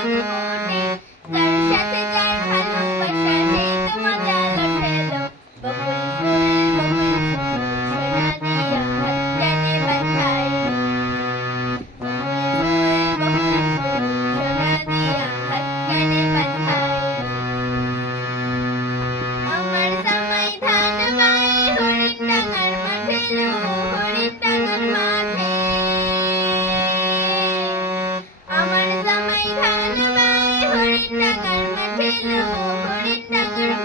রাইতে শালুক মাঠে লো হরিণ ডাঙার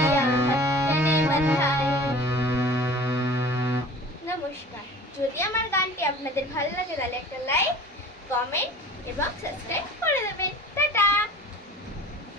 দিয়া হাত কানে বাঁধাই নমস্কার। যদি আমার গানটি আপনাদের ভালো লাগে, তাহলে একটা লাইক, কমেন্ট এবং সাবস্ক্রাইব